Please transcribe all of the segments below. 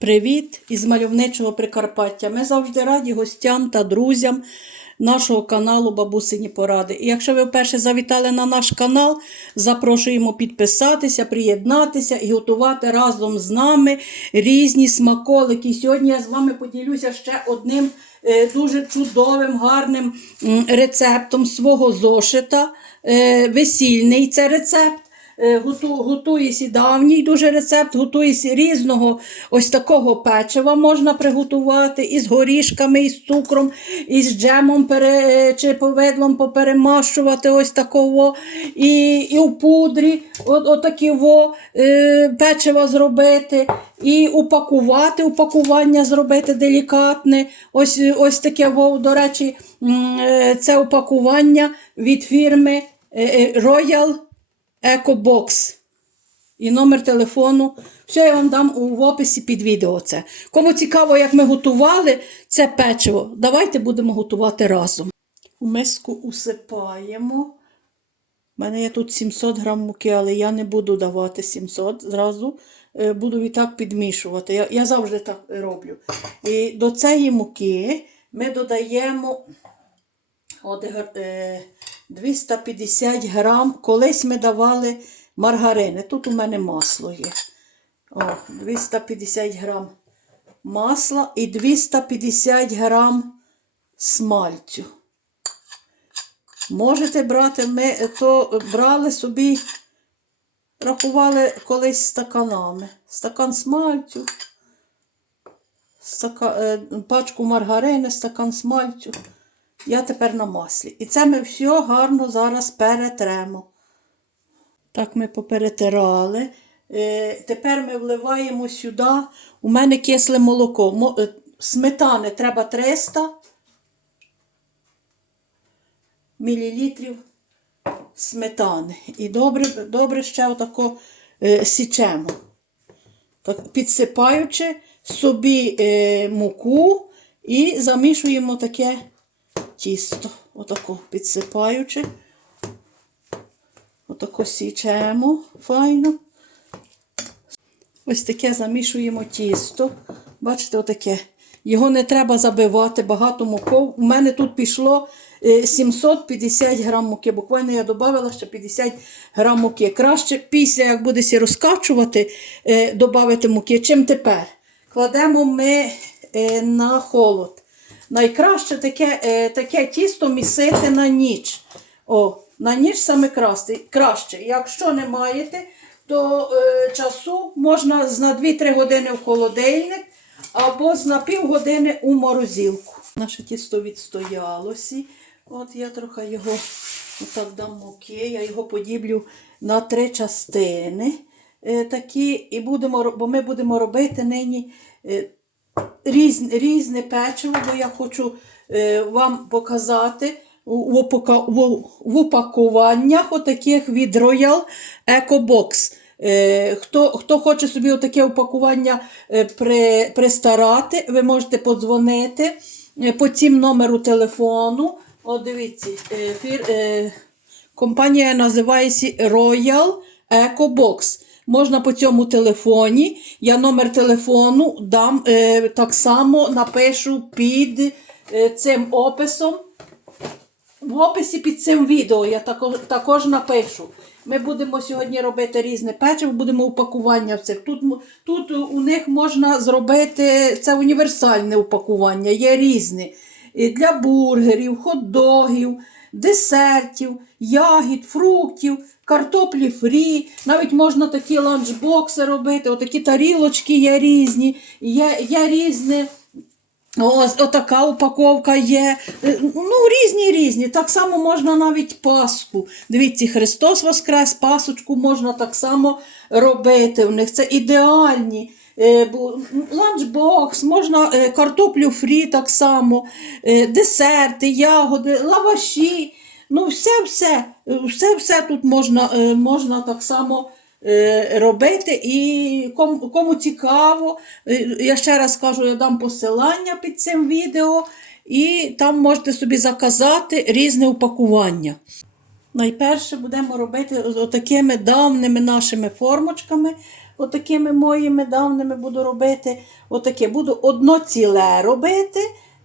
Привіт із мальовничого Прикарпаття. Ми завжди раді гостям та друзям нашого каналу Бабусині Поради. І якщо ви вперше завітали на наш канал, запрошуємо підписатися, приєднатися і готувати разом з нами різні смаколики. Сьогодні я з вами поділюся ще одним е, дуже чудовим, гарним рецептом свого зошита. Е, Весільний це рецепт. Е, готу- Готується давній дуже рецепт, готується різного. Ось такого печива можна приготувати із горішками, із цукром, із джемом пере, чи повидлом поперемащувати ось такого, і, і в пудрі от, отакі во, е, печива зробити, і упакувати, упакування зробити делікатне. Ось, ось таке, во, до речі, е, це упакування від фірми е, Royal EcoBox. І номер телефону. Все я вам дам в описі під відео. це. Кому цікаво, як ми готували це печиво, давайте будемо готувати разом. У миску усипаємо. У мене є тут 700 грам муки, але я не буду давати 700 зразу. Е, Буду і так підмішувати. Я, я завжди так роблю. І до цієї муки ми додаємо е, 250 грам. Колись ми давали маргарини. Тут у мене масло є. О, 250 грам масла і 250 грам смальцю. Можете брати, ми то брали собі, рахували колись стаканами. Стакан смальцю, стака, е, пачку маргарини, стакан смальцю. Я тепер на маслі. І це ми все гарно зараз перетремо. Так ми поперетирали. Е, тепер ми вливаємо сюди. У мене кисле молоко. Е, Сметани треба 300 мілілітрів сметани. І добре, добре ще отако е, січемо. Так, підсипаючи собі муку і замішуємо таке тісто. Отако підсипаючи. Отако січемо файно. Ось таке замішуємо тісто. Бачите, отаке. Його не треба забивати, багато муков. У мене тут пішло е, 750 грам муки. Буквально я додала ще 50 грам муки. Краще після, як будеться розкачувати, е, додати муки. Чим тепер? Кладемо ми е, на холод. Найкраще таке, е, таке тісто місити на ніч. О, на ніч саме краще. Якщо не маєте, то е, часу можна на 2-3 години в холодильник або з на пів години у морозилку. Наше тісто відстоялося. От я трохи його отак дам муки, я його подіблю на три частини. Е, такі, і будемо, бо ми будемо робити нині е, різне, різне печиво, бо я хочу е, вам показати в, в, в упакуваннях отаких від Royal EcoBox. Е, хто, хто хоче собі отаке упакування е, при, пристарати, ви можете подзвонити е, по цим номеру телефону. От дивіться, е, фір, е, компанія називається Royal EcoBox. Можна по цьому телефоні. Я номер телефону дам е, так само напишу під е, цим описом. В описі під цим відео я також, також напишу. Ми будемо сьогодні робити різне печиво, будемо упакування в цих. Тут, тут у них можна зробити це універсальне упакування, є різне. І Для бургерів, хот-догів, десертів, ягід, фруктів, картоплі фрі. Навіть можна такі ланчбокси робити, отакі тарілочки є різні, є, є різне. Ось отака упаковка є. Е, Ну, різні різні. Так само можна навіть паску. Дивіться, Христос Воскрес, пасочку можна так само робити. У них це ідеальні. Е, Ланчбокс, можна е, картоплю фрі так само, е, десерти, ягоди, лаваші. Ну, все-все, все-все тут можна, можна так само робити. І кому, кому цікаво, я ще раз кажу, я дам посилання під цим відео, і там можете собі заказати різне упакування. Найперше будемо робити такими давними нашими формочками. Отакими моїми давними буду робити. Отаке буду одно ціле робити,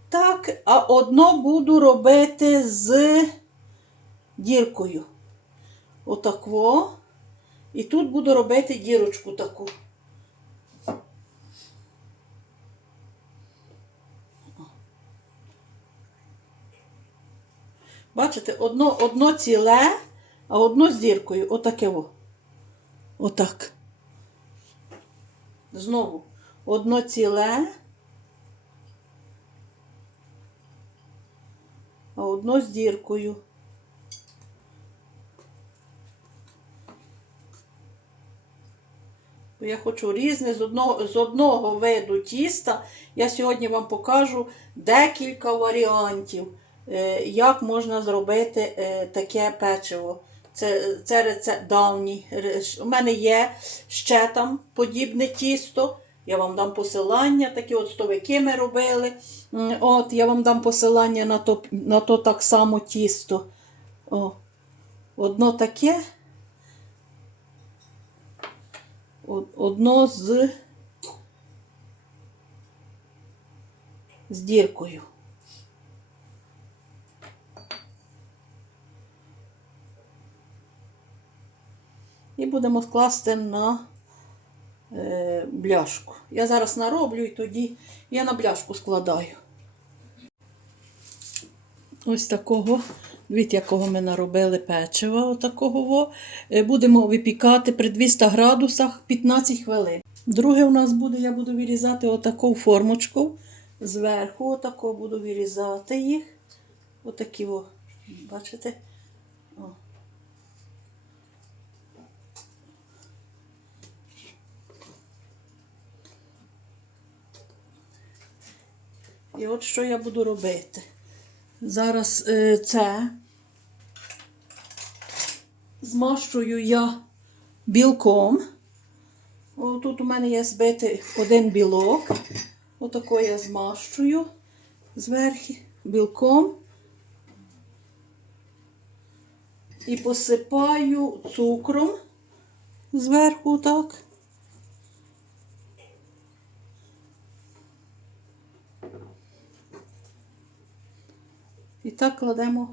так, а одно буду робити з діркою. Отак во. І тут буду робити дірочку таку. Бачите, одно, одно ціле, а одно з діркою. Отаке во. Отак. Знову одно ціле, а одно з діркою. Я хочу різне з одного, з одного виду тіста. Я сьогодні вам покажу декілька варіантів, е, як можна зробити е, таке печиво. Це, це рецепт давній. У мене є ще там подібне тісто. Я вам дам посилання, такі от стовики ми робили. От, я вам дам посилання на то, на то так само тісто. О, одно таке. Одно з, з діркою. Будемо скласти на е, бляшку. Я зараз нароблю і тоді я на бляшку складаю. Ось такого, від якого ми наробили печива, отакого. Е, Будемо випікати при 200 градусах 15 хвилин. Друге у нас буде, я буду вирізати отаку формочку. Зверху отако буду вирізати їх. Отакі, о, бачите? О. І от що я буду робити. Зараз е, це змащую я білком. О, тут у мене є збитий один білок. Отако я змащую зверху білком. І посипаю цукром зверху так. І так кладемо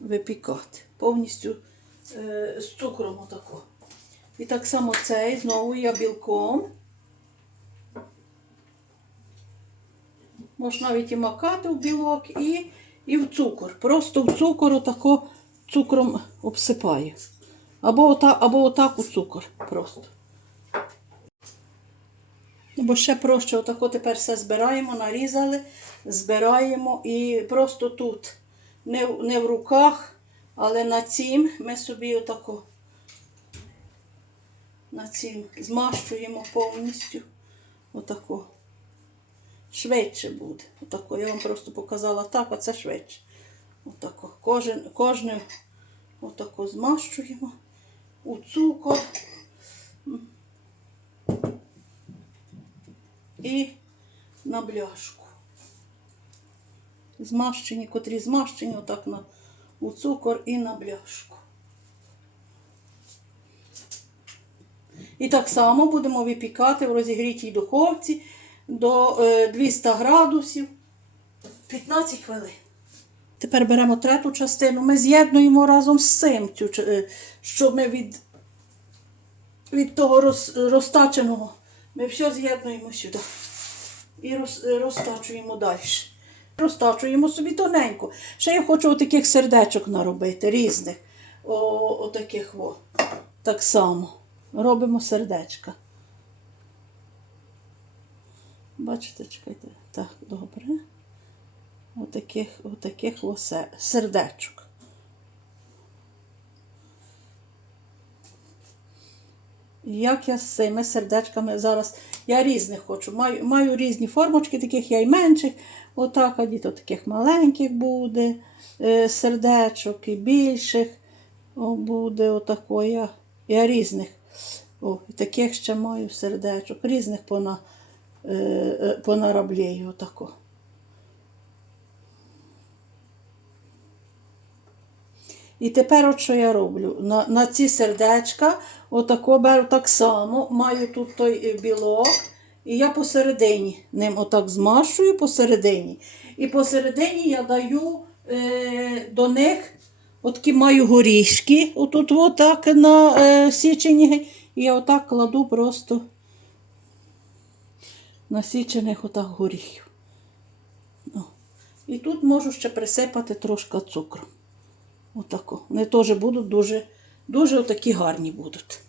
випікати. Повністю е, з цукром отако. І так само цей знову я білком. Можна навіть і макати в білок і, і в цукор. Просто в цукор отако цукром обсипаю. Або отак, або отак у цукор просто. Ну, Бо ще проще, отако тепер все збираємо, нарізали, збираємо і просто тут, не, не в руках, але на цім ми собі отако на цім змащуємо повністю. Отако. Швидше буде. Отако. Я вам просто показала так, а це швидше. Отако. Кожен, кожне отако змащуємо у цукор. І на бляшку. Змащені, котрі змащені, отак на, у цукор і на бляшку. І так само будемо випікати в розігрітій духовці до е, 200 градусів 15 хвилин. Тепер беремо третю частину. Ми з'єднуємо разом з цим, е, що ми від, від того роз, розтаченого. Ми все з'єднуємо сюди. І роз, розтачуємо далі. Розтачуємо собі тоненько. Ще я хочу отаких сердечок наробити, різних. О, отаких о. Так само. Робимо сердечка. Бачите, чекайте. Так, добре. Отаких, отаких о сердечок. Як я з цими сердечками зараз. Я різних хочу. Маю, маю різні формочки, таких я й менших. Отак, а діто таких маленьких буде, е, сердечок і більших. О, буде отако. Я, я різних. О, і таких ще маю сердечок. Різних пона, е, е, отако. І тепер от що я роблю? На, на ці сердечка отако беру так само, маю тут той е, білок, і я посередині ним отак змашую посередині. І посередині я даю е, до них отакі маю горішки, отут отак на е, січені, і я отак кладу просто насічених отак горіхів. О. І тут можу ще присипати трошки цукру. Отако. Вони теж будуть дуже, дуже отакі гарні будуть.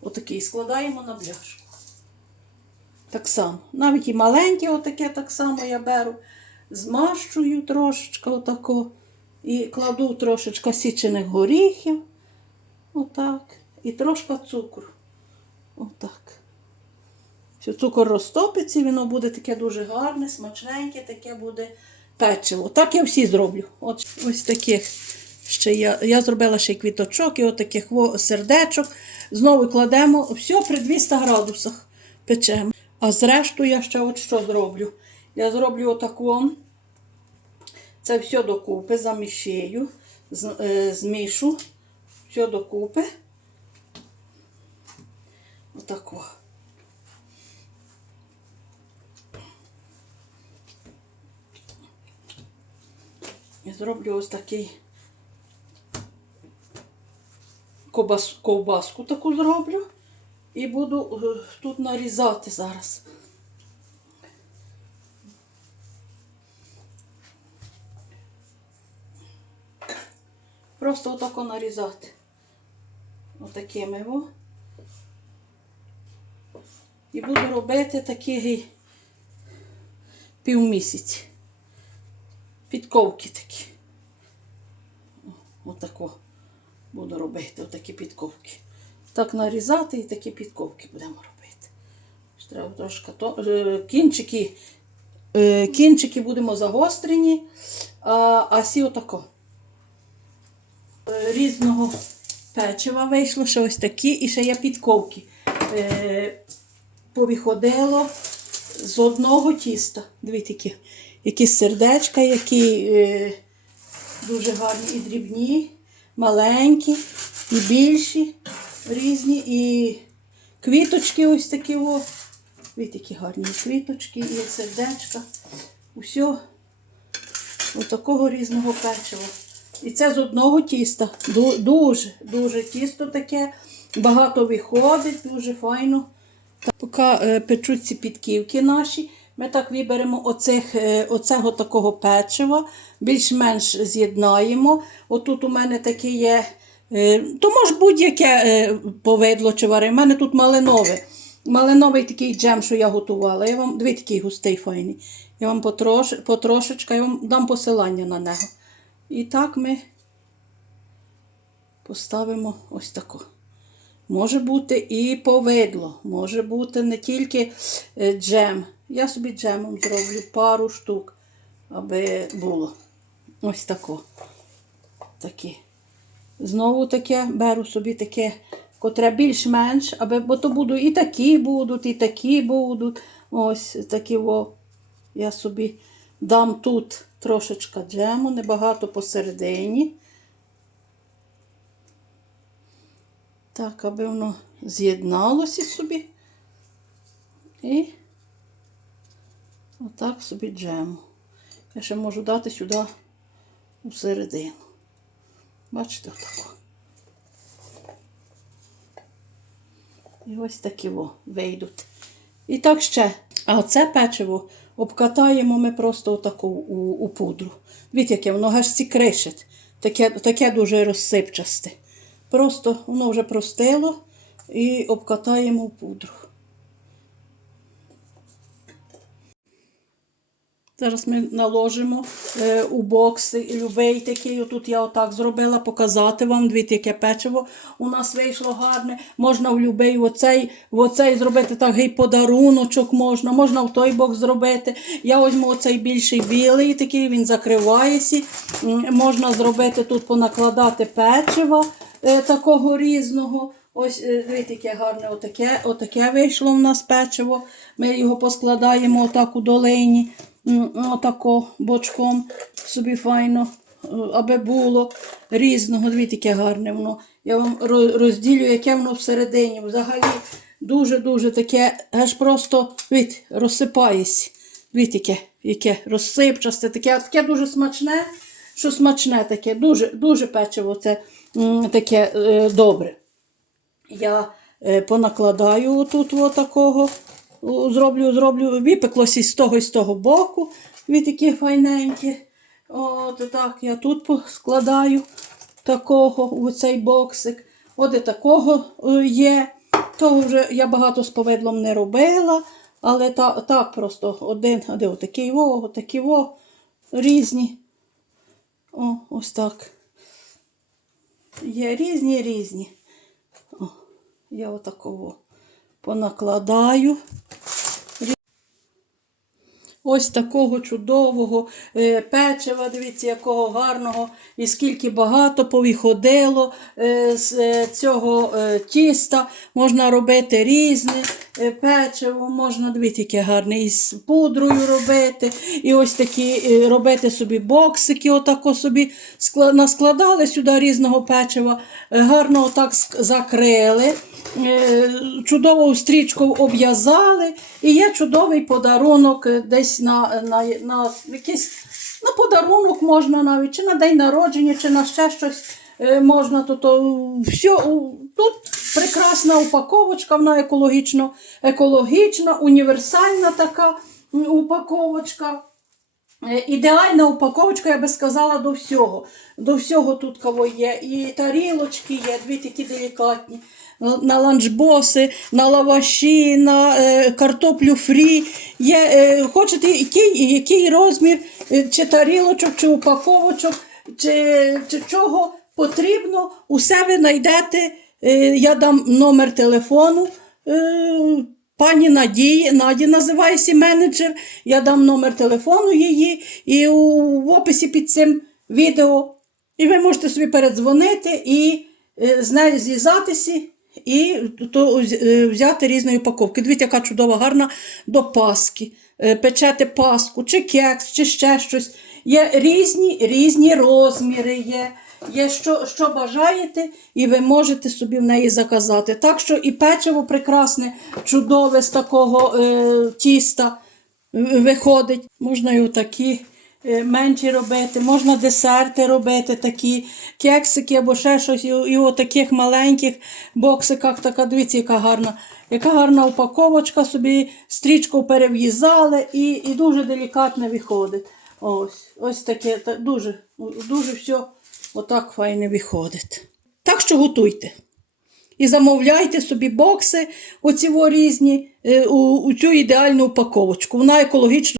Отакі. Складаємо на бляшку. Так само. Навіть і маленькі, отаке так само я беру, змащую трошечки отако. І кладу трошечки січених горіхів. Отак. І трошки цукру. Отак. Що цукор розтопиться, воно буде таке дуже гарне, смачненьке, таке буде печиво. Так я всі зроблю. От ось таких ще я, я зробила ще й квіточок і от сердечок. Знову кладемо все при 200 градусах печемо. А зрешту я ще от що зроблю. Я зроблю отаку. Це все докупи, замішаю, е, змішу все докупи. Отако. І зроблю ось такий ковбас, ковбаску таку зроблю. І буду е, тут нарізати зараз. Просто отако нарізати. Отакими о. І буду робити такий півмісяць. Підковки такі. Отако буду робити, отакі підковки. Так нарізати і такі підковки будемо робити. Ще Треба трошки то, е, кінчики, е, кінчики будемо загострені, а, а сі отако. Е, Різного печива вийшло, ще ось такі, і ще є підковки. Повиходило з одного тіста. Дивіться, які, які сердечка, які дуже гарні і дрібні, маленькі, і більші, різні, і квіточки ось такі. О. Дивіться, які гарні квіточки, і сердечка. Усього отакого різного печива. І це з одного тіста. Дуже, дуже тісто таке. Багато виходить, дуже файно. Поки е, печуть ці підківки наші, ми так виберемо оцих, е, оцього такого печива, більш-менш з'єднаємо. Отут у мене таке є, е, то може будь-яке е, повидло чи вари. У мене тут малинове. Малиновий такий джем, що я готувала. Я вам, дивіться, який густий файний. Я вам потрош, потрошечка, я вам дам посилання на нього. І так ми поставимо ось тако. Може бути і повидло, може бути не тільки джем. Я собі джемом зроблю пару штук, аби було. Ось тако. Такі. Знову таке беру собі таке, котре більш-менш, аби, бо то буду і такі будуть, і такі будуть. Ось такі о. Я собі дам тут трошечка джему, небагато посередині. Так, аби воно з'єдналося собі. І отак собі джему. Я ще можу дати сюди у середину. Бачите, отако. І ось такі во вийдуть. І так ще. А це печиво обкатаємо ми просто отаку у, у пудру. Дивіться, яке воно аж ці кришить. Таке, таке дуже розсипчасте. Просто воно вже простило і обкатаємо в пудру. Зараз ми наложимо е, у бокс любий такий. Тут я отак зробила, показати вам. Дивіться, яке печиво у нас вийшло гарне. Можна в любий оцей, в оцей зробити такий подаруночок можна, можна в той бокс зробити. Я візьму оцей більший білий, такий, він закривається. Можна зробити тут, понакладати печиво е, такого різного. Ось, е, дивіться, яке гарне отаке, отаке вийшло в нас печиво. Ми його поскладаємо отак у долині. Отако бочком собі файно е, аби було різного. Дивіться, яке гарне воно. Я вам розділю, яке воно всередині. Взагалі дуже-дуже таке, аж просто від, розсипається. Дивіться, яке, яке розсипчасте, таке, таке дуже смачне, що смачне таке, дуже, дуже печиво це таке е, добре. Я е, понакладаю тут отакого, о, зроблю, зроблю, випеклося з того і з того боку, від такі файненькі. От так, я тут складаю такого у цей боксик. От і такого е, є. То вже я багато з повидлом не робила, але та, так просто один, а де отакий во, отакі во, різні. О, ось так. Є різні, різні. Я отакого понакладаю. Ось такого чудового е, печива, дивіться, якого гарного, і скільки багато повиходило е, з е, цього тіста. Можна робити різне печиво, можна, дивіться, яке гарне, і з пудрою робити, і ось такі робити собі боксики, отако собі наскладали сюди різного печива, гарно отак закрили. Чудову стрічку обв'язали, і є чудовий подарунок е, десь на, на, на якийсь на подарунок можна навіть, чи на день народження, чи на ще щось е, можна. То, то, все, тут прекрасна упаковочка, вона екологічно, екологічна, універсальна така упаковочка. Е, Ідеальна упаковочка, я би сказала, до всього. До всього тут кого є. І тарілочки є, дві такі делікатні. На- ланчбоси, на лаваші, на е, картоплю фрі. Є, е, хочете, який, який розмір, е, чи тарілочок, чи упаковочок, чи, чи чого потрібно, усе ви знайдете. Е, я дам номер телефону. Е, Пані Надії, Наді називається менеджер. Я дам номер телефону її і в описі під цим відео. І ви можете собі передзвонити і е, з нею зв'язатися і то, е, взяти різної упаковки. Дивіться, яка чудова, гарна до паски. Е, Печете паску, чи кекс, чи ще щось. Є різні, різні розміри. є. Є що, що бажаєте, і ви можете собі в неї заказати. Так що і печиво прекрасне, чудове з такого е, тіста виходить. Можна і отакі менші робити, можна десерти робити, такі кексики або ще щось. І, і у таких маленьких боксиках така, дивіться, яка гарна. Яка гарна упаковочка, собі стрічку перев'язали і, і дуже делікатно виходить. Ось, ось таке, дуже, дуже все отак файне виходить. Так що готуйте. І замовляйте собі бокси, оці різні, е, у, у цю ідеальну упаковочку. Вона екологічно.